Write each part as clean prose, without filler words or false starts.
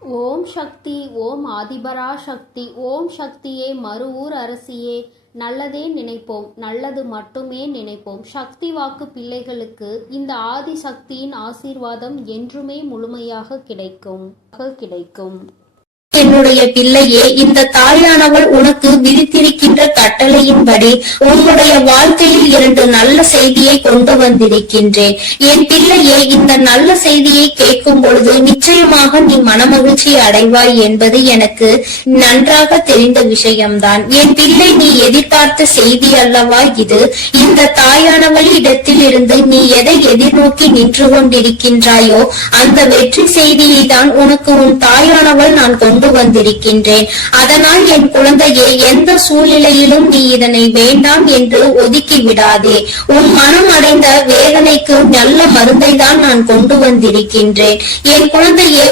ஓம் சக்தி, ஓம் ஆதிபரா சக்தி, ஓம் சக்தியே, மறுவூர் அரசியே, நல்லதே நினைப்போம், நல்லது மட்டுமே நினைப்போம். சக்தி வாக்கு பிள்ளைகளுக்கு இந்த ஆதி சக்தியின் ஆசீர்வாதம் என்றுமே முழுமையாக கிடைக்கும். என்னுடைய பிள்ளையே, இந்த தாயானவள் உனக்கு விதித்திருக்கின்ற கட்டளையின்படி உன்னுடைய வாழ்க்கையில் 2 நல்ல செய்தியை கொண்டு வந்திருக்கின்றேன். என் பிள்ளையே, இந்த நல்ல செய்தியை கேட்கும் பொழுது நிச்சயமாக நீ மனமகிழ்ச்சி அடைவாய் என்பது எனக்கு நன்றாக தெரிந்த விஷயம்தான். என் பிள்ளை, நீ எதிர்பார்த்த செய்தி அல்லவா இது? இந்த தாயானவள் இடத்தில் இருந்து நீ எதை எதிர்நோக்கி நின்று கொண்டிருக்கின்றாயோ அந்த வெற்றி செய்தியை தான் உனக்கு உன் தாயானவள் நான் கொண்டு வந்திருக்கின்றேன். அதனால் என் குழந்தையே, எந்த சூழ்நிலையிலும் நீ இதனை வேண்டாம் என்று ஒதுக்கி விடாதே. உன் மனம் அடைந்த வேதனைக்கு நல்ல மருந்தை தான் நான் கொண்டு வந்திருக்கின்றேன். என் குழந்தையே,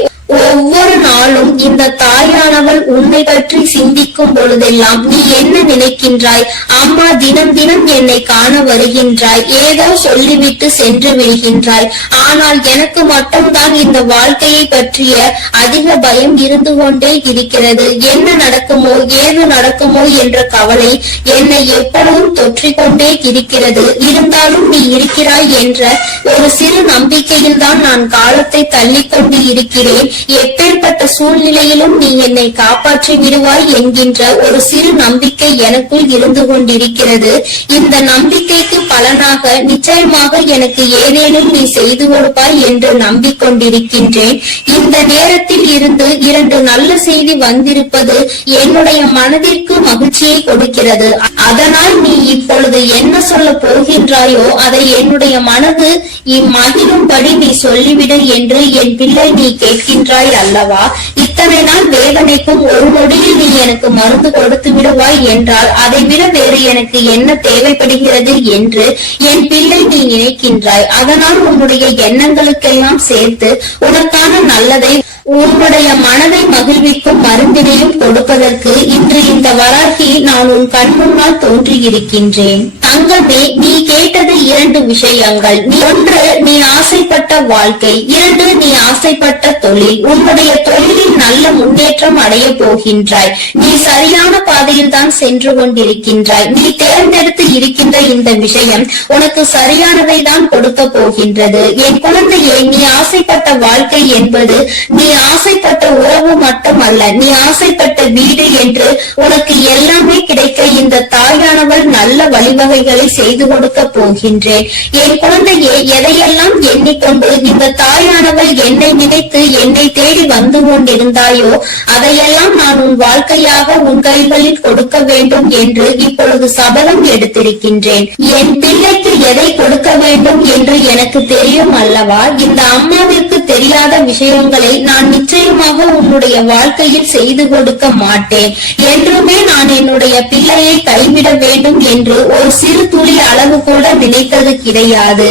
ஒவ்வொரு நாளும் இந்த தாயானவள் உன்னை பற்றி சிந்திக்கும் பொழுதெல்லாம் நீ என்ன நினைக்கின்றாய்? அம்மா தினம் தினம் என்னை காண வருகின்றாய், ஏதோ சொல்லிவிட்டு சென்று விடுகின்றாய். ஆனால் எனக்கு மட்டும்தான் இந்த வாழ்க்கையை பற்றிய அதிக பயம் இருந்து கொண்டே இருக்கிறது. என்ன நடக்குமோ ஏது நடக்குமோ என்ற கவலை என்னை எப்பொழுதும் தொற்றிக்கொண்டே இருக்கிறது. இருந்தாலும் நீ இருக்கிறாய் என்ற ஒரு சிறு நம்பிக்கையில் தான் நான் காலத்தை தள்ளிக்கொண்டு இருக்கிறேன். எப்பேற்பட்ட சூழ்நிலையிலும் நீ என்னை காப்பாற்றி விடுவாய் என்கின்ற ஒரு சிறு நம்பிக்கை எனக்குள் இருந்து கொண்டிருக்கிறது. இந்த நம்பிக்கைக்கு பலனாக நிச்சயமாக எனக்கு ஏதேனும் நீ செய்து கொடுப்பாய் என்று நம்பிக்கொண்டிருக்கின்றேன். இந்த நேரத்தில் இருந்து 2 நல்ல செய்தி வந்திருப்பது என்னுடைய மனதிற்கு மகிழ்ச்சியை கொடுக்கிறது. அதனால் நீ இப்பொழுது என்ன சொல்ல போகின்றாயோ அதை என்னுடைய மனது இம்மகிழும்படி நீ சொல்லிவிடு என்று என் பிள்ளை நீ கேட்கின்றாய் அல்லவா? இத்தனை நாள் வேதனைக்கும் ஒரு நொடியில் நீ எனக்கு மருந்து கொடுத்து விடுவாய் என்றால் அதை விட வேறு எனக்கு என்ன தேவைப்படுகிறது என்று என் பிள்ளை நீ நினைக்கின்றாய். அதனால் உன்னுடைய எண்ணங்களுக்கெல்லாம் சேர்த்து உனக்கான நல்லதை, உன்னுடைய மனதை மகிழ்விக்கும் மருந்தினையும் கொடுப்பதற்கு இன்று இந்த வராகி நான் உன் கண் முன்னால் தோன்றியிருக்கின்றேன். தங்கமே, நீ கேட்டது 2 விஷயங்கள். 1, நீ ஆசைப்பட்ட வாழ்க்கை. 2, நீ ஆசைப்பட்ட தொழில். உன்னுடைய தொழிலில் நல்ல முன்னேற்றம் அடைய போகின்றாய். நீ சரியான பாதையில் தான் சென்று கொண்டிருக்கின்றாய். நீ தேர்ந்தெடுத்து இருக்கின்ற இந்த விஷயம் உனக்கு சரியானதை தான் கொடுக்க போகின்றது. என் குழந்தையே, நீ ஆசைப்பட்ட வாழ்க்கை என்பது நீ ஆசைப்பட்ட உறவு மட்டுமல்ல, நீ ஆசைப்பட்ட வீடு என்று உனக்கு எல்லாமே கிடைக்க இந்த தாயானவள் நல்ல வழிவகைகளை செய்து கொடுக்க போகின்றேன். என் குழந்தையே, எதையெல்லாம் எண்ணிக்கொண்டு இந்த தாயானவள் என்னை நினைத்து என்னை தேடி வந்து கொண்டிருந்தாயோ அதையெல்லாம் நான் உன் வாழ்க்கையாக உன் கைகளில் கொடுக்க வேண்டும் என்று இப்பொழுது சபதம் எடுத்திருக்கின்றேன். என் பிள்ளைக்கு எதை கொடுக்க வேண்டும் என்று எனக்கு தெரியும் அல்லவா? இந்த அம்மாவிற்கு தெரியாத விஷயங்களை நான் நிச்சயமாக உன்னுடைய வாழ்க்கையில் செய்து கொடுக்க மாட்டேன். என்றுமே நான் என்னுடைய பிள்ளையை கைவிட வேண்டும் என்று ஒரு சிறு துளி அளவு கூட நினைத்தது கிடையாது.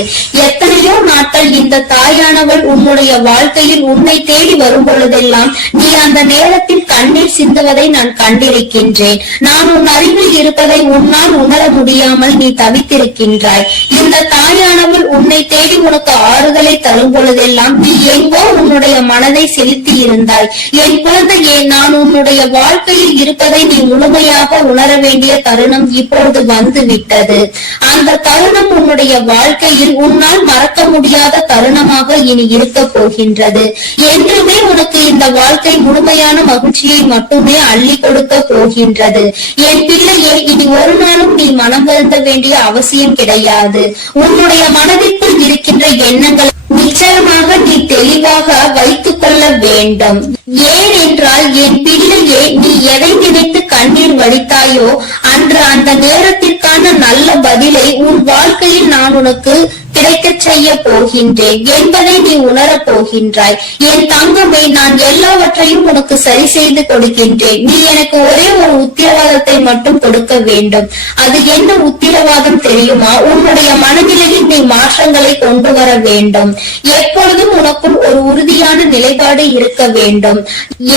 எத்தனையோ நாட்கள் இந்த தாயானவள் உன்னுடைய வாழ்க்கையில் உன்னை தேடி வரும் பொழுதெல்லாம் நீ அந்த நேரத்தில் கண்ணீர் சிந்துவதை நான் கண்டிருக்கின்றேன். நான் உன் அருகில் இருப்பதை உன்னால் உணர முடியாமல் நீ தவித்திருக்கின்றாய். இந்த தாயானவள் உன்னை தேடி உனக்கு ஆறுதலை தரும் பொழுதெல்லாம் நீ எங்கோ உன்னுடைய மனதை செலுத்தி இருந்தாய். என் குழந்தையே, நான் உன்னுடைய வாழ்க்கையில் இருப்பதை நீ முழுமையாக உணர வேண்டிய தருணம் இப்பொழுது வந்து விட்டது. அந்த தருணம் உன்னுடைய வாழ்க்கையில் உன்னால் மறக்க முடியாத தருணமாக இனி இருக்க போகின்றது. என்றுமே உனக்கு இந்த வாழ்க்கை முழுமையான மகிழ்ச்சியை மட்டுமே அள்ளி கொடுக்க போகின்றது. என் பிள்ளையே, இனி ஒரு நாளும் நீ மனம் வருந்த வேண்டிய அவசியம் கிடையாது. உன்னுடைய மனதிற்குள் இருக்கின்ற எண்ணங்கள் நிச்சயமாக நீ தெளிவாக வைத்துக் கொள்ள வேண்டும். ஏனென்றால் என் பிள்ளையே, நீ எதை நினைத்து கண்ணீர் வடித்தாயோ அன்று அந்த நேரத்திற்கான நல்ல பதிலை உன் வாழ்க்கையில் நான் உனக்கு கிடைக்க செய்ய போகின்றேன் என்பதை நீ உணரப் போகின்றாய். என் தங்கமே, நான் எல்லாவற்றையும் உனக்கு சரி செய்து கொடுக்கின்றேன். நீ எனக்கு ஒரே ஒரு உத்தரவாதத்தை மட்டும் கொடுக்க வேண்டும். அது என்ன உத்தரவாதம் தெரியுமா? உன்னுடைய மனநிலையில் நீ மாற்றங்களை கொண்டு வர வேண்டும். எப்பொழுதும் உனக்குள் ஒரு உறுதியான நிலைப்பாடு இருக்க இருக்க வேண்டும்.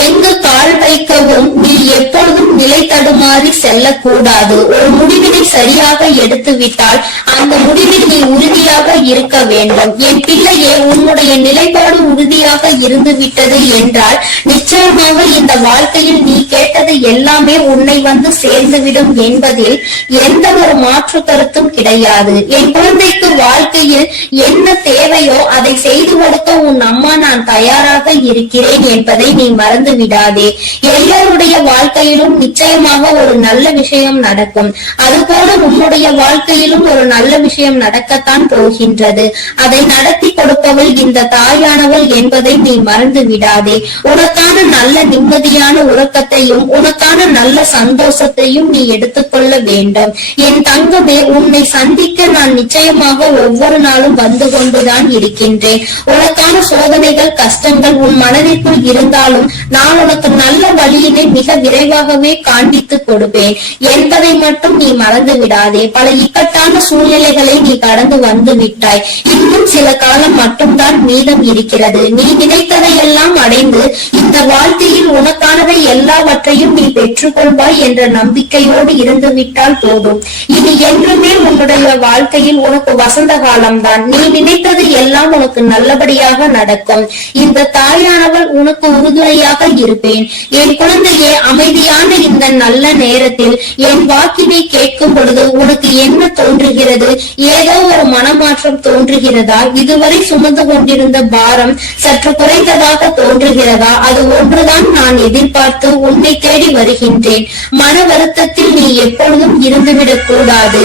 எங்கு கால் வைக்கவும் நீ எப்பொழுதும் நிலை தடுமாறி செல்லக்கூடாது. ஒரு முடிவினை சரியாக எடுத்துவிட்டால் அந்த முடிவில் நீ உறுதியாக இருக்க வேண்டும். என் பிள்ளையே, உன்னுடைய நிலைப்பாடு உறுதியாக இருந்து விட்டது என்றால் நிச்சயமாக இந்த வாழ்க்கையில் நீ கேட்டது எல்லாமே உன்னை வந்து சேர்ந்துவிடும் என்பதில் எந்த ஒரு மாற்று கருத்தும் கிடையாது. என் குழந்தைக்கு வாழ்க்கையில் என்ன தேவையோ அதை செய்து கொடுக்க உன் அம்மா நான் தயாராக இருக்கிறேன் என்பதை நீ மறந்து விடாதே. எல்லோருடைய வாழ்க்கையிலும் நிச்சயமாக ஒரு நல்ல விஷயம் நடக்கும். அதுபோல உன்னுடைய வாழ்க்கையிலும் ஒரு நல்ல விஷயம் நடக்கத்தான் போகின்றது. அதை நடத்தி கொடுப்பவள் இந்த தாயானவள் என்பதை நீ மறந்து விடாதே. உனக்கான நல்ல நிம்மதியான உறக்கத்தையும் உனக்கான நல்ல சந்தோஷத்தையும் நீ எடுத்துக்கொள்ள வேண்டும். என் தங்கமே, உன்னை சந்திக்க நான் நிச்சயமாக ஒவ்வொரு நாளும் வந்து கொண்டுதான் இருக்கின்றேன். உனக்கான சோதனைகள் கஷ்டங்கள் உன் மனதிற்குள் இருந்தாலும் நான் உனக்கு நல்ல வழியினை மிக விரைவாகவே காண்பித்து கொடுப்பேன் என்பதை மட்டும் நீ மறந்து விடாதே. பல இக்கட்டான சூழ்நிலைகளை நீ கடந்து வந்து விட்டாய். இன்னும் சில காலம் மட்டும்தான் மீதம் இருக்கிறது. நீ நினைத்ததை எல்லாம் அடைந்து இந்த வாழ்க்கையில் உனக்கானதை எல்லாவற்றையும் நீ பெற்றுக்கொள்வாய் என்ற நம்பிக்கையோடு இருந்து விட்டால் போதும். இனி என்றுமே உன்னுடைய வாழ்க்கையில் உனக்கு வசந்த காலம்தான். நீ நினைத்தது எல்லாம் உனக்கு நல்லபடியாக நடக்கும். இந்த தாயானவள் உனக்கு உறுதுணையாக இருப்பேன். என் குழந்தையே, அமைதியான இந்த நல்ல நேரத்தில் என் வாக்கினை கேட்கும் பொழுது உனக்கு என்ன தோன்றுகிறது? ஏதோ ஒரு மனமாற்றம் தோன்றுகிறதா? இதுவரை சுமந்து கொண்டிருந்த பாரம் சற்று குறைந்ததாக தோன்றுகிறதா? அது ஒன்றுதான் நான் எதிர்பார்த்து உன்னை தேடி வருகின்றேன். மன வருத்தத்தில் நீ எப்பொழுதும் இருந்துவிடக் கூடாது.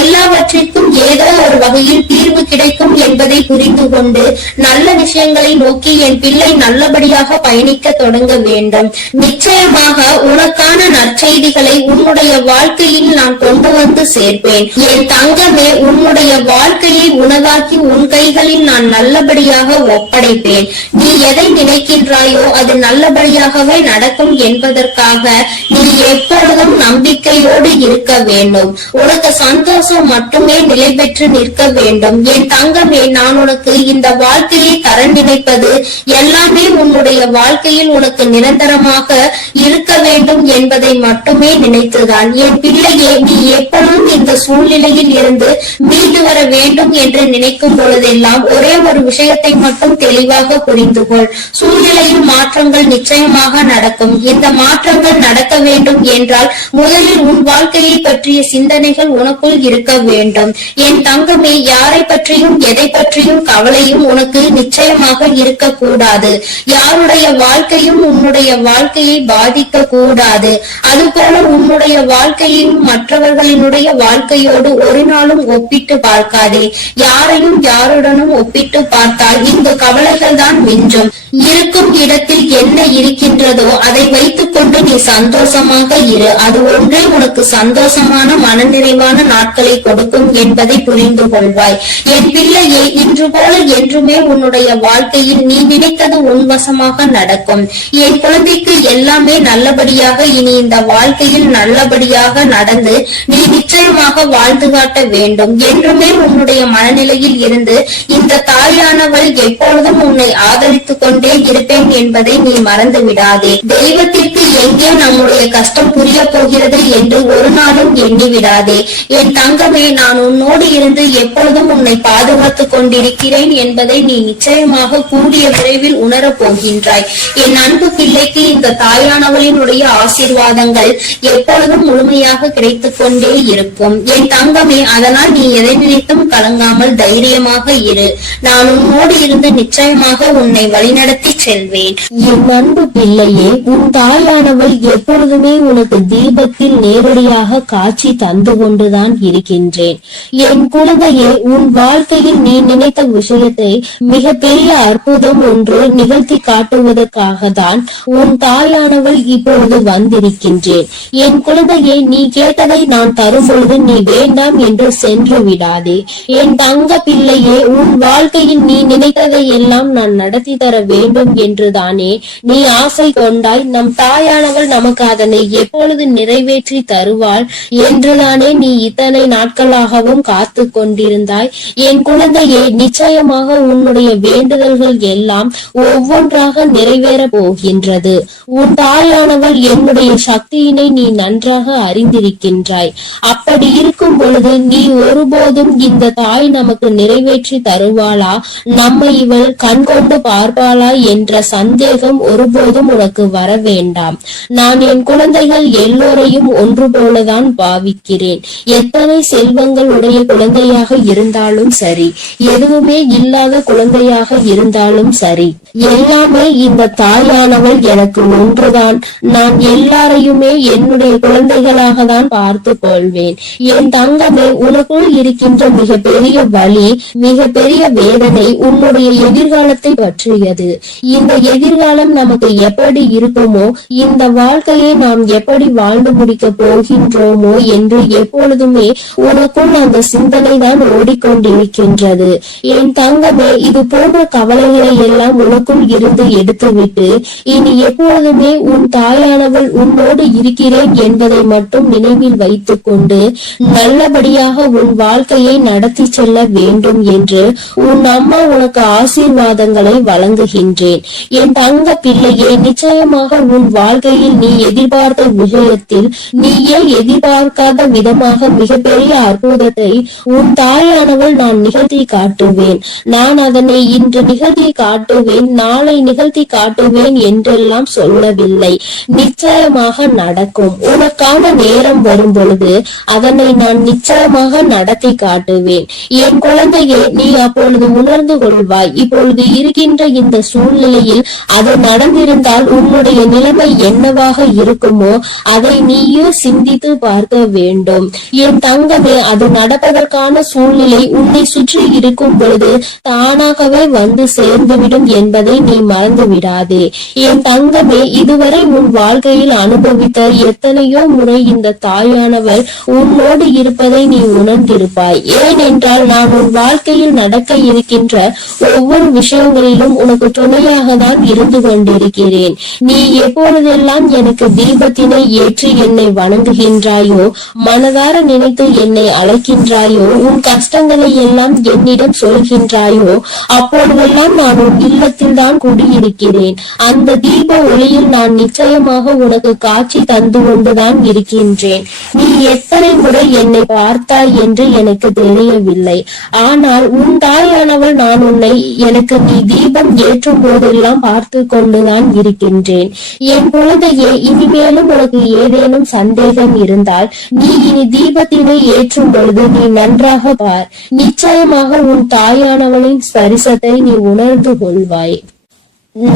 எல்லாவற்றிற்கும் ஏதோ ஒரு வகையில் தீர்வு கிடைக்கும் என்பதை புரிந்து கொண்டு நல்ல விஷயங்களை நோக்கி என் பிள்ளை நல்லபடியாக பயணிக்க தொடங்க வேண்டும். நிச்சயமாக உனக்கான நற்செய்திகளை உன்னுடைய வாழ்க்கையில் நான் கொண்டு வந்து சேர்ப்பேன். என் தங்கமே, உன்னுடைய வாழ்க்கையை உனதாக்கி உன் கைகளில் நான் நல்லபடியாக ஒப்படைப்பேன். நீ எதை நினைக்கின்றாயோ அது நல்லபடியாகவே நடக்கும் என்பதற்காக நீ எப்பொழுதும் நம்பிக்கையோடு இருக்க வேண்டும். உனக்கு சந்தோஷம் மட்டுமே நிலை பெற்று நிற்க வேண்டும். என் தங்கமே, நான் உனக்கு இந்த வாழ்க்கையை தர நினைப்பது எல்லாமே உன்னுடைய வாழ்க்கையில் உனக்கு நிரந்தரமாக இருக்க வேண்டும் என்பதை மட்டுமே நினைத்துதான். என் பிள்ளையே, நீ எப்பொழுதும் இந்த சூழ்நிலையில் இருந்து மீண்டு வர வேண்டும் என்று நினைக்கும் பொழுதெல்லாம் ஒரே ஒரு விஷயத்தை மட்டும் தெளிவாக புரிந்து கொள். சூழ்நிலையில் மாற்றங்கள் நிச்சயமாக நடக்கும். இந்த மாற்றங்கள் நடக்க வேண்டும் என்றால் முதலில் உன் வாழ்க்கையை பற்றிய சிந்தனைகள் உனக்குள் இருக்க வேண்டும். என் தங்கமே, யாரை பற்றியும் எதை பற்றியும் கவலையும் உனக்கு நிச்சயமாக இருக்கக்கூடாது. யாருடைய வாழ்க்கையும் உன்னுடைய வாழ்க்கையை பாதிக்க கூடாது. அதுபோல உன்னுடைய வாழ்க்கையையும் மற்றவர்களினுடைய வாழ்க்கையோடு ஒரு நாளும் ஒப்பிட்டு பார்க்காதே. யாரையும் யாருடனும் ஒப்பிட்டு பார்த்தால் இந்த கவலைகள் தான் மிஞ்சும். இருக்கும் இடத்தில் என்ன இருக்கின்றதோ அதை வைத்துக் கொண்டு நீ சந்தோஷமாக இரு. அது ஒன்றே உனக்கு சந்தோஷமான மனநிறைவான நாட்களை கொடுக்கும் என்பதை புரிந்து கொள்வாய். என் பிள்ளையே, இன்று போல என்றுமே உன்னுடைய வாழ்க்கையில் நீ நினைத்தது உன்வசமாக நடக்கும். என் குழந்தைக்கு எல்லாமே நல்லபடியாக இனி இந்த வாழ்க்கையில் நல்லபடியாக நடந்து நீ நிச்சயமாக வாழ்ந்து காட்ட வேண்டும். என்றுமே உன்னுடைய மனநிலையில் இருந்து இந்த தாயானவள் எப்பொழுதும் உன்னை ஆதரித்துக் கொண்டே இருப்பேன் என்பதை நீ மறந்து விடாதே. தெய்வத்திற்கு எங்கே நம்முடைய கஷ்டம் புரிய போகிறது என்று ஒரு நாளும் எண்ணி விடாதே. என் தங்கமே, நான் உன்னோடு இருந்து எப்பொழுதும் உன்னை பாதுகாத்துக் கொண்டிருக்கிறேன் என்பதை நீ நிச்சயமாக கூடிய விரைவில் உணரப் போகின்றாய். என் அன்பு பிள்ளைக்கு இந்த தாயானவளினுடைய ஆசீர்வாதங்கள் எப்பொழுதும் முழுமையாக கிடைத்துக் கொண்டே இருக்கும். என் தங்கமே, அதனால் நீ எதை நினைத்தும் கலங்காமல் தைரியமாக இரு. நான் உன்னோடு இருந்து நிச்சயமாக உன்னை வழிநடத்தி செல்வேன். என் அன்பு பிள்ளையே, உன் தாயானவள் எப்பொழுதுமே உனக்கு தீபத்தில் நேரடியாக காட்சி தந்து கொண்டுதான் இருக்கின்றேன். என் குழந்தையே, உன் வாழ்க்கையில் நீ நினைத்த விஷயத்தை மிக பெரிய அற்புதம் ஒன்று நிகழ்த்தி காட்டுவதற்காக தான் உன் தாயானவள் இப்பொழுது வந்திருக்கின்றேன். என் குழந்தையே, நீ கேட்டதை நான் தரும் பொழுது நீ வேண்டாம் என்று சென்று விடாதே. என் தங்க பிள்ளையே, உன் வாழ்க்கையில் நீ நினைத்ததை எல்லாம் நான் நடத்தி தர வேண்டும் என்றுதானே நீ ஆசை கொண்டாய். நம் தாயானவள் நமக்கு அதனை எப்பொழுது நிறைவேற்றி தருவாள் என்றுதானே நீ இத்தனை நாட்களாகவும் காத்து கொண்டிருந்தாய். என் குழந்தையே, நிச்சயமாக உன்னுடைய வேண்டுதல்கள் எல்லாம் ஒவ்வொன்றாக நிச்சயமாக நிறைவேற போகின்றது. உன் தாயானவள் என்னுடைய சக்தியினை நீ நன்றாக அறிந்திருக்கின்றாய். அப்படி இருக்கும் பொழுது நீ ஒருபோதும் இந்த தாய் நமக்கு நிறைவேற்றி தருவாளா, நம்மை இவள் கண்கொண்டு பார்ப்பாளா என்ற சந்தேகம் ஒருபோதும் உனக்கு வர வேண்டாம். நான் என் குழந்தைகள் எல்லோரையும் ஒன்று போலதான் பாவிக்கிறேன். எத்தனை செல்வங்கள் உடைய குழந்தையாக இருந்தாலும் சரி, எதுவுமே இல்லாத குழந்தையாக இருந்தாலும் சரி, எல்லாமே இந்த தாயானவள் எனக்கு ஒன்றுதான். நான் எல்லாரையுமே என்னுடைய குழந்தைகளாக தான் பார்த்து கொள்வேன். என் தங்கமே, உனக்குள் இருக்கின்ற மிகப்பெரிய வலி, மிகப்பெரிய வேதனை உன்னுடைய எதிர்காலத்தை பற்றியது. இந்த எதிர்காலம் நமக்கு எப்படி இருக்குமோ, இந்த வாழ்க்கையை நாம் எப்படி வாழ்ந்து முடிக்க போகின்றோமோ என்று எப்பொழுதுமே உனக்குள் அந்த சிந்தனை தான் ஓடிக்கொண்டிருக்கின்றது. என் தங்கமே, இது போன்ற கவலைகளை எல்லாம் உனக்குள் இருந்து எடுத்துவிட்டு இனி எப்பொழுதுமே உன் தாயானவள் உன்னோடு இருக்கிறேன் என்பதை மட்டும் நினைவில் வைத்துக் கொண்டு நல்லபடியாக உன் வாழ்க்கையை நடத்தி செல்ல வேண்டும் என்று உன் அம்மா உனக்கு ஆசீர்வாதங்களை வழங்குகின்றேன். என் தங்க பிள்ளையே, நிச்சயமாக உன் வாழ்க்கையில் நீ எதிர்பார்த்த விஷயத்தில் நீயே எதிர்பார்க்காத விதமாக மிகப்பெரிய அற்புதத்தை உன் தாயானவள் நான் நிகழ்த்தி காட்டுவேன். நான் அதனை இன்று நிகழ்த்தி காட்டுவேன், நாளை நிகழ்த்தி காட்டுவேன் என்றெல்லாம் சொல்லவில்லை. நிச்சயமாக நடக்கும். உனக்கான நேரம் வரும் பொழுது அதனை நான் நிச்சயமாக நடத்தி காட்டுவேன். என் குழந்தையே, நீ அப்பொழுது உணர்ந்து கொள்வாய். இப்பொழுது இருக்கின்ற இந்த சூழ்நிலையில் அது நடந்திருந்தால் உன்னுடைய நிலைமை என்னவாக இருக்குமோ அதை நீயே சிந்தித்து பார்க்க வேண்டும். என் தங்கமே, அது நடப்பதற்கான சூழ்நிலை உன்னை சுற்றி இருக்கும் பொழுது தானாகவே வந்து சேர்ந்துவிடும் என்பதை நீ மறந்து விடாதே. என் தங்கமே, இதுவரை உன் வாழ்க்கையில் அனுபவித்த எத்தனையோ முறை இந்த தாயானவள் உன்னோடு இருப்பதை நீ உணர்ந்திருப்பாய். ஏனென்றால் நான் உன் வாழ்க்கையில் நடக்க இருக்கின்ற ஒவ்வொரு விஷயங்களிலும் உனக்கு துணையாக தான் இருந்து கொண்டிருக்கிறேன். நீ எப்பொழுதெல்லாம் எனக்கு தீபத்தினை ஏற்றி என்னை வணங்குகின்றாயோ, மனதார நினைத்து என்னை அழைக்கின்றாயோ, உன் கஷ்டங்களை எல்லாம் என்னிடம் சொல்கின்றாயோ, அப்பொழுதெல்லாம் நான் உன் இல்லத்தில் தான் குடியிருக்கிறேன். அந்த தீப ஒளியில் நான் நிச்சயமாக உனக்கு காட்சி தந்து கொண்டுதான் இருக்கின்றேன். நீ எத்தனை முறை என்னை பார்த்தாய் என்று எனக்கு தெரியவில்லை. ஆனால் உன் தாயானவள் நான் உன்னை எனக்கு நீ தீபம் ஏற்றும் போதெல்லாம் பார்த்து கொண்டுதான் இருக்கின்றேன். என் குழந்தையே, இனிமேலும் உனக்கு ஏதேனும் சந்தேகம் இருந்தால் நீ இனி தீபத்தினை ஏற்றும் பொழுது நீ நன்றாக பார். நிச்சயமாக உன் தாயானவளின் ஸ்பரிசத்தை நீ உணர்ந்து கொள்வாய்.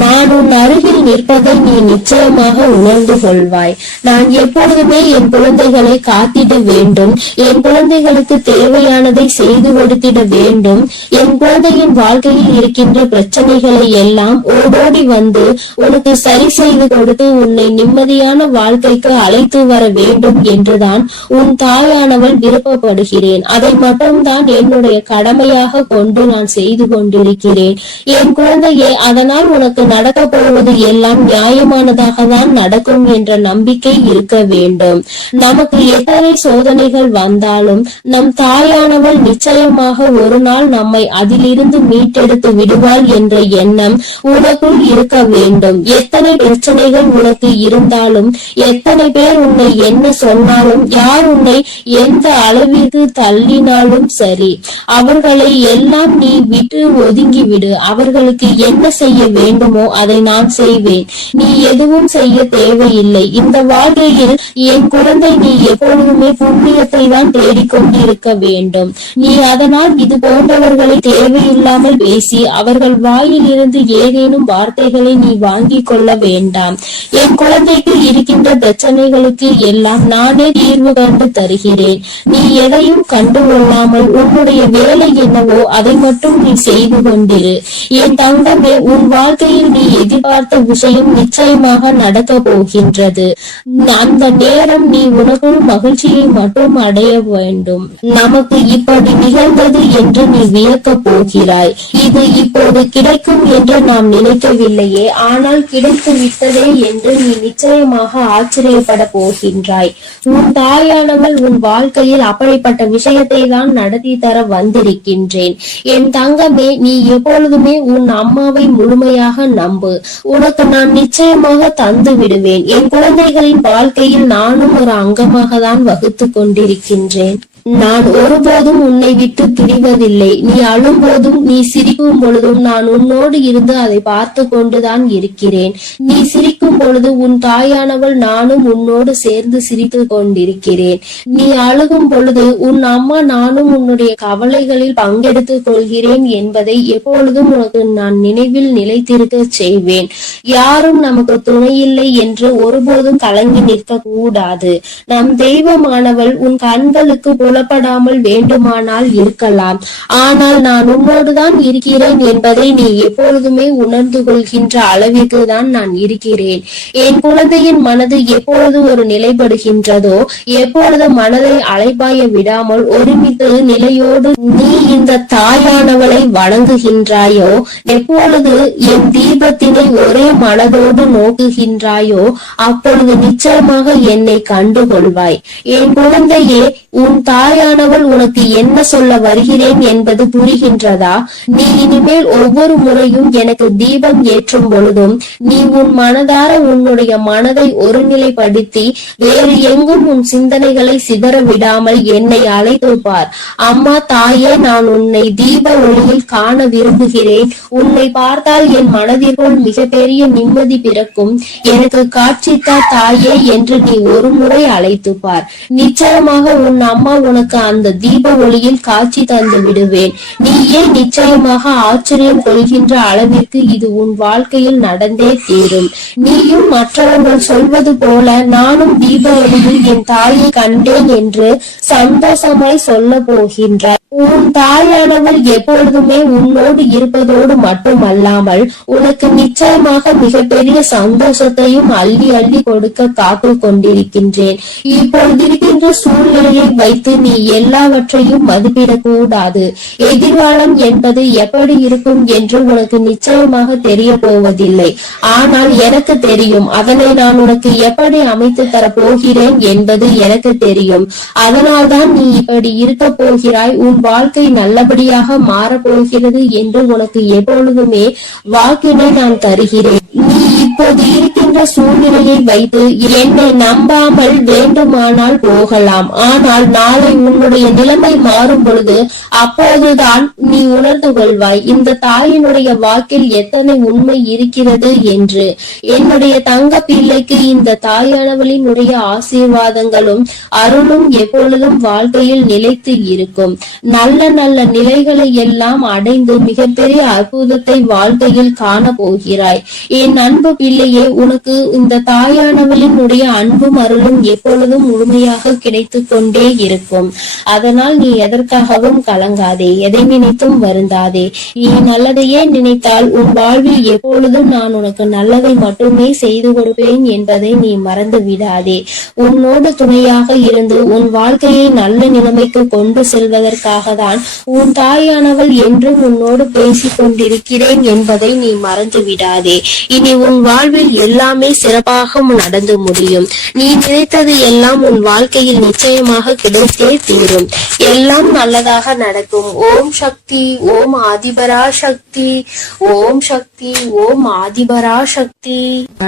நான் உன் அருகில் நிற்பதை நீ நிச்சயமாக உணர்ந்து கொள்வாய். நான் எப்பொழுதுமே என் குழந்தைகளை காத்திட வேண்டும். என் குழந்தைகளுக்கு தேவையானதை செய்து கொடுத்திட வேண்டும். என் குழந்தையின் வாழ்க்கையில் இருக்கின்ற பிரச்சனைகளை எல்லாம் ஓடோடி வந்து உனக்கு சரி செய்து கொடுத்து உன்னை நிம்மதியான வாழ்க்கைக்கு அழைத்து வர வேண்டும் என்றுதான் உன் தாயானவள் விருப்பப்படுகிறேன். அதை மட்டும்தான் என்னுடைய கடமையாக கொண்டு நான் செய்து கொண்டிருக்கிறேன். என் குழந்தையே, அதனால் உனக்கு நடக்க போவது எல்லாம் நியாயமானதாக தான் நடக்கும் என்ற நம்பிக்கை இருக்க வேண்டும். நமக்கு எத்தனை சோதனைகள் வந்தாலும் நம் தாயானவள் நிச்சயமாக ஒரு நாள் நம்மை அதிலிருந்து மீட்டெடுத்து விடுவாள் என்ற எண்ணம் உனக்குள் இருக்க வேண்டும். எத்தனை பிரச்சனைகள் உனக்கு இருந்தாலும், எத்தனை பேர் உன்னை என்ன சொன்னாலும், யார் உன்னை எந்த அளவிற்கு தள்ளினாலும் சரி, அவர்களை எல்லாம் நீ விட்டு ஒதுங்கிவிடு. அவர்களுக்கு என்ன செய்ய வேண்டுமோ அதை நான் செய்வேன். நீ எதுவும் செய்ய தேவையில்லை. இந்த வாழ்க்கையில் என் குழந்தை நீ எப்பொழுதுமே புண்ணியத்தை தான் தேடிக்கொண்டிருக்க வேண்டும். நீ அதனால் இது போன்றவர்களை தேவையில்லாமல் பேசி அவர்கள் வாயில் இருந்து ஏதேனும் வார்த்தைகளை நீ வாங்கிக் கொள்ள வேண்டாம். என் குழந்தைக்கு இருக்கின்ற பிரச்சனைகளுக்கு எல்லாம் நானே தீர்வு கண்டு தருகிறேன். நீ எதையும் கண்டுகொள்ளாமல் உன்னுடைய வேலை என்னவோ அதை மட்டும் நீ செய்து கொண்டிரு. என் தங்கமே, உன் வாழ்க்கையில் நீ எதிர்பார்த்த விஷயம் நிச்சயமாக நடக்க போகின்றது. அந்த நேரம் நீ உனக்குள் மகிழ்ச்சியை மட்டும் அடைய வேண்டும். நமக்கு இப்படி நிகழ்ந்தது என்று நீ வியக்க போகிறாய். இது இப்போது கிடைக்கும் என்று நாம் நினைக்கவில்லையே, ஆனால் கிடைத்து விட்டதே என்று நீ நிச்சயமாக ஆச்சரியப்பட போகின்றாய். உன் தாயானவள் உன் வாழ்க்கையில் அப்படிப்பட்ட விஷயத்தை தான் நடத்தி தர வந்திருக்கின்றேன். என் தங்கமே, நீ எப்பொழுதுமே உன் அம்மாவை முழுமையாக முழுமையாக நம்பு. உனக்கு நான் நிச்சயமாக தந்து விடுவேன். என் குழந்தைகளின் வாழ்க்கையில் நானும் ஒரு அங்கமாக தான் வகுத்து கொண்டிருக்கின்றேன். நான் ஒருபோதும் உன்னை விட்டு பிரிவதில்லை. நீ அழும் போதும் நீ சிரிக்கும் பொழுதும் நான் உன்னோடு இருந்து அதை பார்த்து கொண்டுதான் இருக்கிறேன். நீ சிரிக்கும் பொழுது உன் தாயானவள் நானும் உன்னோடு சேர்ந்து சிரித்து கொண்டிருக்கிறேன். நீ அழுகும் பொழுது உன் அம்மா நானும் உன்னுடைய கவலைகளில் பங்கெடுத்துக் கொள்கிறேன் என்பதை எப்பொழுதும் உனக்கு நான் நினைவில் நிலைத்திருக்க செய்வேன். யாரும் நமக்கு துணையில்லை என்று ஒருபோதும் கலங்கி நிற்க கூடாது. நம் தெய்வமானவள் உன் கண்களுக்கு புலப்படாமல் வேண்டுமானால் இருக்கலாம். ஆனால் நான் உன்னோடுதான் இருக்கிறேன் என்பதை நீ எப்பொழுதுமே உணர்ந்து கொள்கின்ற அளவிற்கு தான் நான் இருக்கிறேன். என் குழந்தையின் மனது எப்பொழுது ஒரு நிலைப்படுகின்றதோ, எப்பொழுது மனதை அலைபாய விடாமல் ஒருமித்த நிலையோடு நீ இந்த தாயானவளை வணங்குகின்றாயோ, எப்பொழுது என் தீபத்தினை ஒரே மனதோடு நோக்குகின்றாயோ, அப்பொழுது நிச்சயமாக என்னை கண்டுகொள்வாய். என் குழந்தையே, உன் தாயானவள் உனக்கு என்ன சொல்ல வருகிறேன் என்பது புரிகின்றதா? நீ இனிமேல் ஒவ்வொரு முறையும் எனக்கு தீபம் ஏற்றும் பொழுதும் நீ உன் மனதார உன்னுடைய மனதை ஒருநிலைப்படுத்தி வேறு எங்கும் உன் சிந்தனைகளை சிதற விடாமல் என்னை அழைத்து பார். அம்மா, தாயே, நான் உன்னை தீப ஒளியில் காண விரும்புகிறேன். உன்னை பார்த்தால் என் மனதிற்குள் மிகப்பெரிய நிம்மதி பிறக்கும். எனக்கு காட்சித்தா தாயே என்று நீ ஒரு முறை அழைத்து பார். நிச்சயமாக உன் அம்மா உனக்கு அந்த தீப ஒளியில் காட்சி தந்து விடுவேன். நீயே நிச்சயமாக ஆச்சரியம் கொள்கின்ற அளவிற்கு இது உன் வாழ்க்கையில் நடந்தே தீரும். நீயும் மற்றவர்கள் சொல்வது போல நானும் தீப ஒளியில் என் தாயை கண்டேன் என்று சந்தோஷமாய் சொல்ல போகின்றாய். உன் தாயானவள் எப்பொழுதுமே உன்னோடு இருப்பதோடு மட்டுமல்லாமல் உனக்கு நிச்சயமாக மிகப்பெரிய சந்தோஷத்தையும் அள்ளி அள்ளி கொடுக்க காத்து கொண்டிருக்கின்றேன். இப்பொழுது இருக்கின்ற சூழ்நிலையை வைத்து நீ எல்லாவற்றையும் மதிப்பிடக் கூடாது. எதிர்காலம் என்பது எப்படி இருக்கும் என்று உனக்கு நிச்சயமாக தெரிய போவதில்லை. ஆனால் எனக்கு தெரியும். அதனை நான் உனக்கு எப்படி அமைத்து தர போகிறேன் என்பது எனக்கு தெரியும். அதனால்தான் நீ இப்படி இருக்க போகிறாய். உன் வாழ்க்கை நல்லபடியாக மாறப்போகிறது என்று உனக்கு எப்பொழுதுமே வாக்கினை நான் தருகிறேன். நீ இப்போது இருக்கின்ற சூழ்நிலையை வைத்து என்னை நம்பாமல் வேண்டுமானால் போகலாம். ஆனால் நாளை உன்னுடைய நிலைமை மாறும் பொழுது அப்போதுதான் நீ உணர்ந்து கொள்வாய் இந்த தாயினுடைய வாக்கில் எத்தனை உண்மை இருக்கிறது என்று. என்னுடைய தங்க பிள்ளைக்கு இந்த தாயானவளினுடைய ஆசீர்வாதங்களும் அருளும் எப்பொழுதும் வாழ்க்கையில் நிலைத்து இருக்கும். நல்ல நல்ல நிலைகளை எல்லாம் அடைந்து மிகப்பெரிய அற்புதத்தை வாழ்க்கையில் காண போகிறாய். என் அன்பு பிள்ளையே, உனக்கு இந்த தாயானவளினுடைய அன்பும் அருளும் எப்பொழுதும் முழுமையாக கிடைத்து கொண்டே இருக்கும். அதனால் நீ எதற்காகவும் கலங்காதே, எதை நினைத்தும் வருந்தாதே. நீ நல்லதையே நினைத்தால் உன் வாழ்வில் எப்பொழுதும் நான் உனக்கு நல்லதை மட்டுமே செய்து கொடுப்பேன் என்பதை நீ மறந்து விடாதே. உன்னோடு துணையாக இருந்து உன் வாழ்க்கையை நல்ல நிலைமைக்கு கொண்டு செல்வதற்காக தான் உன் தாயானவள் என்றும் உன்னோடு பேசிக் கொண்டிருக்கிறேன் என்பதை நீ மறந்து விடாதே. இனி உன் வாழ்வில் எல்லாமே சிறப்பாக நடந்து முடியும். நீ நினைத்தது எல்லாம் உன் வாழ்க்கையில் நிச்சயமாக கிடைத்தே தீரும். எல்லாம் நல்லதாக நடக்கும். ஓம் சக்தி, ஓம் ஆதிபரா சக்தி, ஓம் சக்தி, ஓம் ஆதிபரா சக்தி.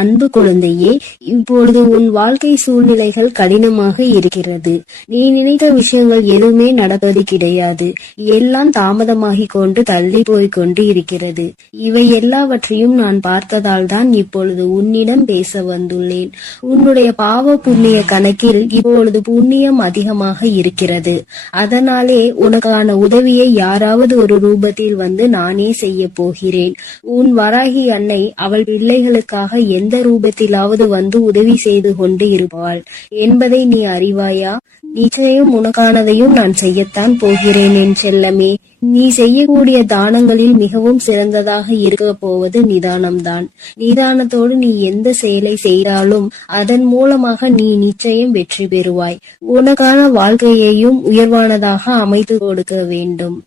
அன்பு குழந்தையே, இப்பொழுது உன் வாழ்க்கை சூழ்நிலைகள் கடினமாக இருக்கிறது. நீ நினைத்த விஷயங்கள் எதுவுமே நடப்பது கிடையாது. எல்லாம் தாமதமாகிக் கொண்டு தள்ளி போய்க் கொண்டு இருக்கிறது. இவை எல்லாவற்றையும் நான் பார்த்ததால் தான் இப்பொழுது உன்னிடம் பேச வந்துள்ளேன். உன்னுடைய பாவ புண்ணிய கணக்கில் இப்பொழுது புண்ணியம் அதிகமாக இருக்கிறது. அதனாலே உனக்கான உதவியை யாராவது ஒரு ரூபத்தில் வந்து நானே செய்ய போகிறேன். உன் வராகி அன்னை அவள் பிள்ளைகளுக்காக எந்த ரூபத்திலாவது வந்து உதவி செய்து கொண்டு இருப்பாள் என்பதை நீ அறிவாயா? நிச்சயம் உனக்கானதையும் நான் செய்யத்தான் போகிறேன் என் செல்லமே. நீ செய்யக்கூடிய தானங்களில் மிகவும் சிறந்ததாக இருக்க போவது நிதானம்தான். நிதானத்தோடு நீ எந்த செயலை செய்தாலும் அதன் மூலமாக நீ நிச்சயம் வெற்றி பெறுவாய். உனக்கான வாழ்க்கையையும் உயர்வானதாக அமைத்து கொடுக்க வேண்டும்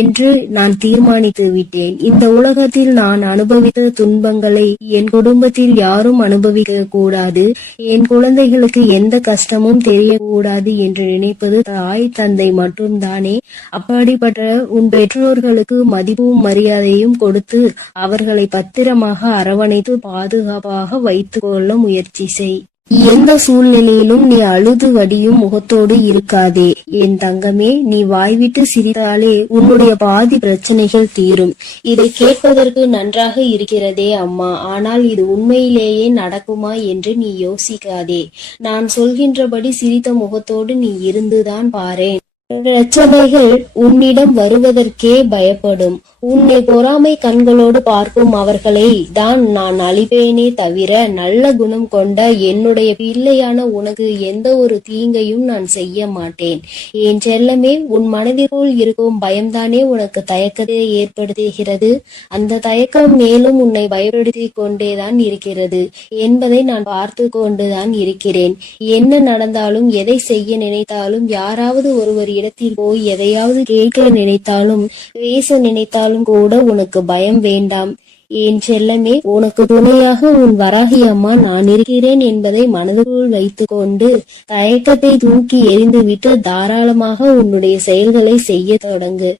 என்று நான் தீர்மானித்து விட்டேன். இந்த உலகத்தில் நான் அனுபவித்த துன்பங்களை என் குடும்பத்தில் யாரும் அனுபவிக்க கூடாது. என் குழந்தைகளுக்கு எந்த கஷ்டமும் தெரியக்கூடாது என்று நினைப்பது தாய் தந்தை மட்டும்தானே. அப்படிப்பட்ட உன் உன் பெற்றோர்களுக்கு மதிப்பும் மரியாதையும் கொடுத்து அவர்களை பத்திரமாக அரவணைத்து பாதுகாப்பாக வைத்துக் கொள்ள முயற்சி செய். எந்த சூழ்நிலையிலும் நீ அழுது வடியும் முகத்தோடு இருக்காதே. என் தங்கமே, நீ வாய்விட்டு சிரித்தாலே உன்னுடைய பாதி பிரச்சனைகள் தீரும். இதை கேட்பதற்கு நன்றாக இருக்கிறதே அம்மா, ஆனால் இது உண்மையிலேயே நடக்குமா என்று நீ யோசிக்காதே. நான் சொல்கின்றபடி சிரித்த முகத்தோடு நீ இருந்துதான் பாரேன். பிரச்சனைகள் உன்னிடம் வருவதற்கே பயப்படும். உன்னை பொறாமை கண்களோடு பார்க்கும் அவர்களை தான் நான் அழிப்பேனே தவிர நல்ல குணம் கொண்ட என்னுடைய பிள்ளையான உனக்கு எந்த ஒரு தீங்கையும் நான் செய்ய மாட்டேன். என் செல்லமே, உன் மனதிற்குள் இருக்கும் பயம்தானே உனக்கு தயக்கத்தை ஏற்படுத்துகிறது. அந்த தயக்கம் மேலும் உன்னை பயப்படுத்தி கொண்டேதான் இருக்கிறது என்பதை நான் பார்த்து கொண்டுதான் இருக்கிறேன். என்ன நடந்தாலும், எதை செய்ய நினைத்தாலும், யாராவது ஒருவர் இடத்தில் போய் எதையாவது கேட்க நினைத்தாலும், பேச நினைத்தாலும் கூட உனக்கு பயம் வேண்டாம். என் செல்லமே, உனக்கு துணையாக உன் வராகி அம்மா நான் இருக்கிறேன் என்பதை மனதுக்குள் வைத்துக் கொண்டு தயக்கத்தை தூக்கி எறிந்துவிட்டு தாராளமாக உன்னுடைய செயல்களை செய்ய தொடங்கு.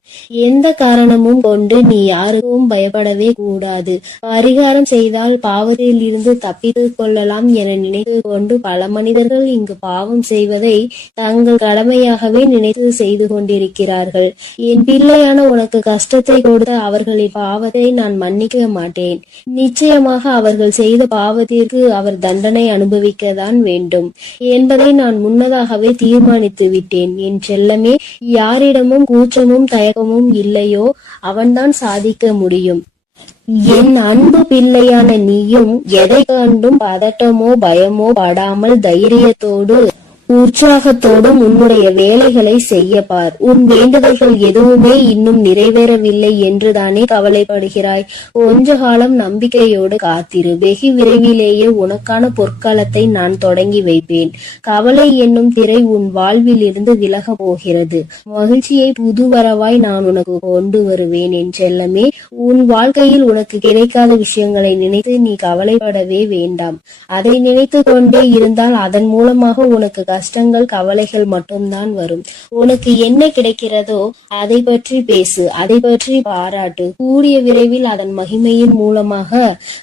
எந்த காரணமும் கொண்டு நீ யாருக்கும் பயப்படவே கூடாது. பரிகாரம் செய்தால் பாவத்தில் இருந்து தப்பித்துக் கொள்ளலாம் என நினைத்து கொண்டு பல மனிதர்கள் இங்கு பாவம் செய்வதை தங்கள் கடமையாகவே நினைத்து செய்து கொண்டிருக்கிறார்கள். என் பிள்ளையான உனக்கு கஷ்டத்தை கொடுத்த அவர்களின் பாவத்தை நான் மன்னிக்க மாட்டேன். நிச்சயமாக அவர்கள் செய்த பாவத்திற்கு அவர் தண்டனை அனுபவிக்கத்தான் வேண்டும் என்பதை நான் முன்னதாகவே தீர்மானித்து விட்டேன். என் செல்லமே, யாரிடமும் கூச்சமும் தயக்கமும் இல்லையோ அவன்தான் சாதிக்க முடியும். என் அன்பு பிள்ளையான நீயும் எதை கண்டும் பதட்டமோ பயமோ படாமல் தைரியத்தோடு உற்சாகத்தோடும் உன்னுடைய வேலைகளை செய்ய பார். உன் வேண்டுதல்கள் எதுவுமே இன்னும் நிறைவேறவில்லை என்றுதானே கவலைப்படுகிறாய். கொஞ்ச காலம் நம்பிக்கையோடு காத்திரு. வெகு விரைவிலேயே உனக்கான பொற்காலத்தை நான் தொடங்கி வைப்பேன். கவலை என்னும் திரை உன் வாழ்வில் இருந்து விலக போகிறது. மகிழ்ச்சியை புதுவரவாய் நான் உனக்கு கொண்டு வருவேன். என் செல்லமே, உன் வாழ்க்கையில் உனக்கு கிடைக்காத விஷயங்களை நினைத்து நீ கவலைப்படவே வேண்டாம். அதை நினைத்து கொண்டே இருந்தால் அதன் மூலமாக உனக்கு கஷ்டங்கள் கவலைகள் மட்டும்தான் வரும். உனக்கு என்ன கிடைக்கிறதோ அதை பற்றி பேசு, அதை பற்றி பாராட்டு. கூடிய விரைவில் அதன் மகிமையின் மூலமாக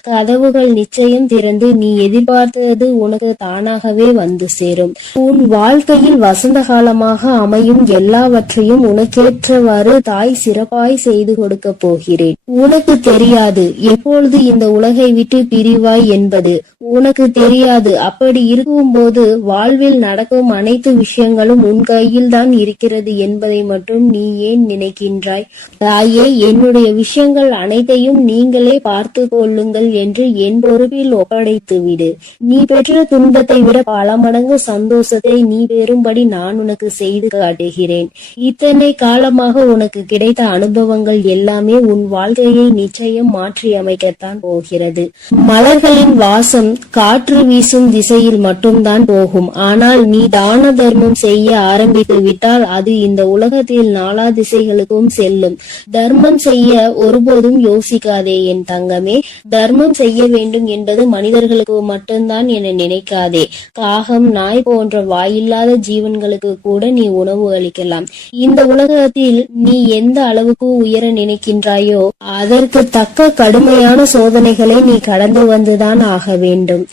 கதவுகள் நிச்சயம் திறந்து நீ எதிர்பார்த்தது உனக்கு தானாகவே வந்து சேரும். உன் வாழ்க்கையில் வசந்த காலமாக அமையும் எல்லாவற்றையும் உனக்கேற்றவாறு தாய் சிறப்பாய் செய்து கொடுக்க போகிறேன். உனக்கு தெரியாது எப்பொழுது இந்த உலகை விட்டு பிரிவாய் என்பது. உனக்கு தெரியாது. அப்படி இருக்கும்போது வாழ்வில் நடக்கும் அனைத்து விஷயங்களும் உன் கையில் தான் இருக்கிறது என்பதை மட்டும் நீ ஏன் நினைக்கின்றாய்? தாயே, என்னுடைய விஷயங்கள் அனைத்தையும் நீங்களே பார்த்து கொள்ளுங்கள் என்று என் பொறுப்பில் ஒப்படைத்து விடு. நீ பெற்ற துன்பத்தை விட பல மடங்கு சந்தோஷத்தை நீ பெறும்படி நான் உனக்கு செய்து காட்டுகிறேன். இத்தனை காலமாக உனக்கு கிடைத்த அனுபவங்கள் எல்லாமே உன் வாழ்க்கையை நிச்சயம் மாற்றி அமைக்கத்தான் போகிறது. மலர்களின் வாசம் காற்று வீசும் திசையில் மட்டும்தான் போகும். ஆனால் நீ தான தர்மம் செய்ய ஆரம்பித்து விட்டால் அது இந்த உலகத்தில் நாலா திசைகளுக்கும் செல்லும். தர்மம் செய்ய ஒருபோதும் யோசிக்காதே என் தங்கமே. தர்மம் செய்ய வேண்டும் என்பது மனிதர்களுக்கு மட்டும்தான் என நினைக்காதே. காகம், நாய் போன்ற வாயில்லாத ஜீவன்களுக்கு கூட நீ உணவு அளிக்கலாம். இந்த உலகத்தில் நீ எந்த அளவுக்கு உயர நினைக்கின்றாயோ அதற்கு தக்க கடுமையான சோதனைகளை நீ கடந்து வந்துதான் ஆக வேண்டும்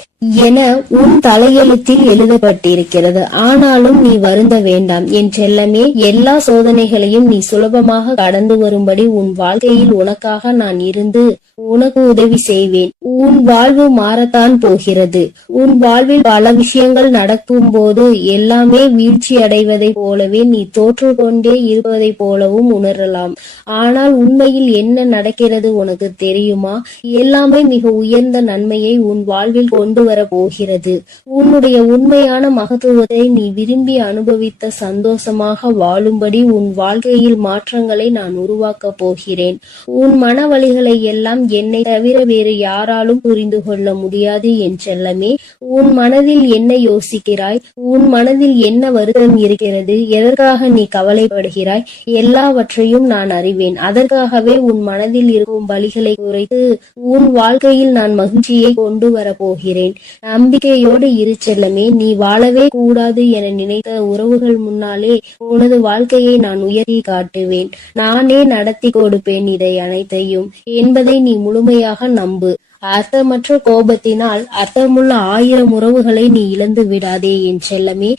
என உன் தலையெழுத்தில் எழுதப்பட்டிருக்கிறது. ஆனாலும் நீ வருந்த வேண்டாம் என் செல்லமே. எல்லா சோதனைகளையும் நீ சுலபமாக கடந்து வரும்படி உன் வாழ்க்கையில் உனக்காக நான் இருந்து உனக்கு உதவி செய்வேன். உன் வாழ்வு மாறத்தான் போகிறது. உன் வாழ்வில் பல விஷயங்கள் நடக்கும் போது எல்லாமே வீழ்ச்சி அடைவதை போலவே நீ தோற்று கொண்டே இருப்பதை போலவும் உணரலாம். ஆனால் உண்மையில் என்ன நடக்கிறது உனக்கு தெரியுமா? எல்லாமே மிக உயர்ந்த நன்மையை உன் வாழ்வில் கொண்டு வர போகிறது. உன்னுடைய உண்மையான மகத்துவத்தை நீ விரும்பி அனுபவித்த சந்தோஷமாக வாழும்படி உன் வாழ்க்கையில் மாற்றங்களை நான் உருவாக்க போகிறேன். உன் மன வலிகளை எல்லாம் என்னை தவிர வேறு யாராலும் புரிந்து கொள்ள முடியாது என் செல்லமே. உன் மனதில் என்ன யோசிக்கிறாய்? உன் மனதில் என்ன வருத்தம் இருக்கிறது? எதற்காக நீ கவலைப்படுகிறாய்? எல்லாவற்றையும் நான் அறிவேன். அதற்காகவே உன் மனதில் இருக்கும் வலிகளை குறைத்து உன் வாழ்க்கையில் நான் மகிழ்ச்சியை கொண்டு வர போகிறேன். நம்பிக்கையோடு இரு செல்லமே. நீ வாழவே கூடாது என நினைத்த உறவுகள் முன்னாலே உனது வாழ்க்கையை நான் உயர்த்தி காட்டுவேன். நானே நடத்தி கொடுப்பேன் இதை அனைத்தையும் என்பதை நீ முழுமையாக நம்பு. அர்த்தமற்ற கோபத்தினால் அர்த்தமுள்ள 1000 உறவுகளை நீ இழந்து விடாதே என் செல்லமே.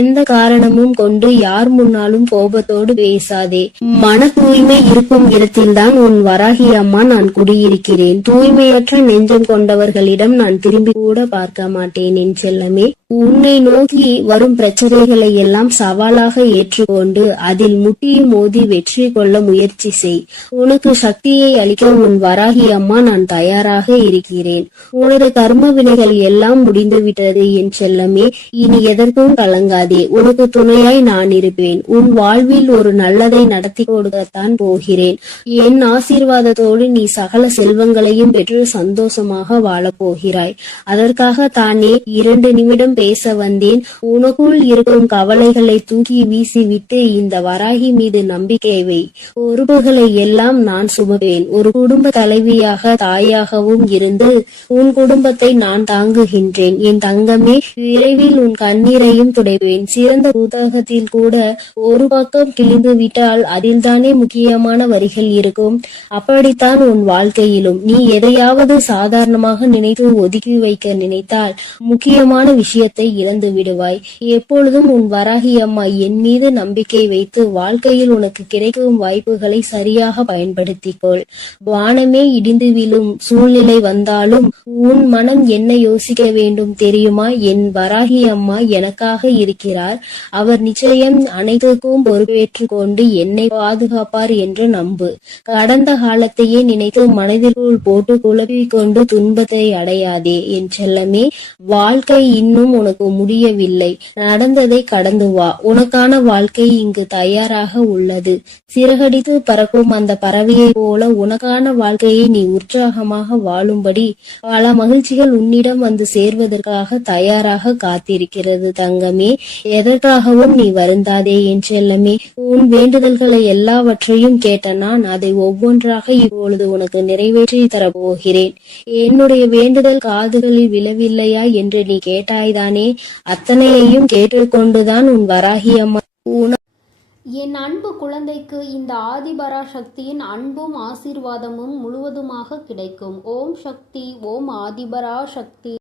எந்த காரணமும் கொண்டு யார் முன்னாலும் கோபத்தோடு பேசாதே. மன தூய்மை இருக்கும் இடத்தில்தான் உன் வராகி அம்மா நான் குடியிருக்கிறேன். தூய்மையற்ற நெஞ்சம் கொண்டவர்களிடம் நான் திரும்பி கூட பார்க்க மாட்டேன் என் செல்லமே. உன்னை நோக்கி வரும் பிரச்சனைகளை எல்லாம் சவாலாக ஏற்றுக்கொண்டு அதில் முட்டி மோதி வெற்றி கொள்ள முயற்சி செய். உனக்கு சக்தியை அளிக்க உன் வராகி அம்மா நான் தயாராக இருக்கிறேன். உனது கர்ம வினைகள் எல்லாம் முடிந்துவிட்டது என் செல்லமே. இனி எதற்கும் கலங்காதே. உனக்கு துணையாய் நான் இருப்பேன். உன் வாழ்வில் ஒரு நல்லதை நடத்தி கொடுக்கத்தான் போகிறேன். என் ஆசீர்வாதத்தோடு நீ சகல செல்வங்களையும் பெற்று சந்தோஷமாக வாழப் போகிறாய். அதற்காக தானே 2 நிமிடம் பேச வந்தேன். உனக்குள் இருக்கும் கவலைகளை தூக்கி வீசிவிட்டு இந்த வராகி மீது நம்பிக்கை வை. பொறுப்புகளை எல்லாம் நான் சுமப்பேன். ஒரு குடும்ப தலைவியாக தாயாகவும் இருந்து உன் குடும்பத்தை நான் தாங்குகின்றேன் என் தங்கமே. விரைவில் உன் கண்ணீரையும் துடைப்பேன். சிறந்த புத்தகத்தில் கூட ஒரு பக்கம் கிழிந்து விட்டால் அதில்தானே முக்கியமான வரிகள் இருக்கும். அப்படித்தான் உன் வாழ்க்கையிலும் நீ எதையாவது சாதாரணமாக நினைத்து ஒதுக்கி வைக்க நினைத்தால் முக்கியமான விஷயத்தை இழந்து விடுவாய். எப்பொழுதும் உன் வராகி அம்மா என் மீது நம்பிக்கை வைத்து வாழ்க்கையில் உனக்கு கிடைக்கும் வாய்ப்புகளை சரியாக பயன்படுத்திக்கொள். வானமே இடிந்து விழும் சூழ்நிலை வந்தாலும் உன் மனம் என்ன யோசிக்க வேண்டும் தெரியுமா? என் வராகி அம்மா எனக்காக இருக்கிறார். அவர் நிச்சயம் அனைத்துக்கும் பொறுப்பேற்றுக் கொண்டு என்னை பாதுகாப்பார் என்று நம்பு. கடந்த காலத்தையே நினைத்து மனதிற்குள் போட்டு குழப்பிக் கொண்டு துன்பத்தை அடையாதே என் செல்லமே. வாழ்க்கை இன்னும் உனக்கு முடியவில்லை. நடந்ததை கடந்து வா. உனக்கான வாழ்க்கை இங்கு தயாராக உள்ளது. சிறகடித்து பறக்கும் அந்த பறவையை போல உனக்கான வாழ்க்கையை நீ உற்சாகமாக வாழும்படி பல மகிழ்ச்சிகள் உன்னிடம் வந்து சேர்வதற்காக தயாராக காத்திருக்கிறது தங்கமே. எதற்காகவும் நீ வருந்தாதே என் செல்லமே. உன் வேண்டுதல்களை எல்லாவற்றையும் கேட்ட நான் அதை ஒவ்வொன்றாக இப்பொழுது உனக்கு நிறைவேற்றி தரப்போகிறேன். என்னுடைய வேண்டுதல் காதுகளில் விழவில்லையா என்று நீ கேட்டாய்தானே? அத்தனையையும் கேட்டுக்கொண்டுதான் உன் வராகி அம்மா என் அன்பு குழந்தைக்கு இந்த ஆதிபரா சக்தியின் அன்பும் ஆசீர்வாதமும் முழுவதுமாக கிடைக்கும். ஓம் சக்தி. ஓம் ஆதிபரா சக்தி.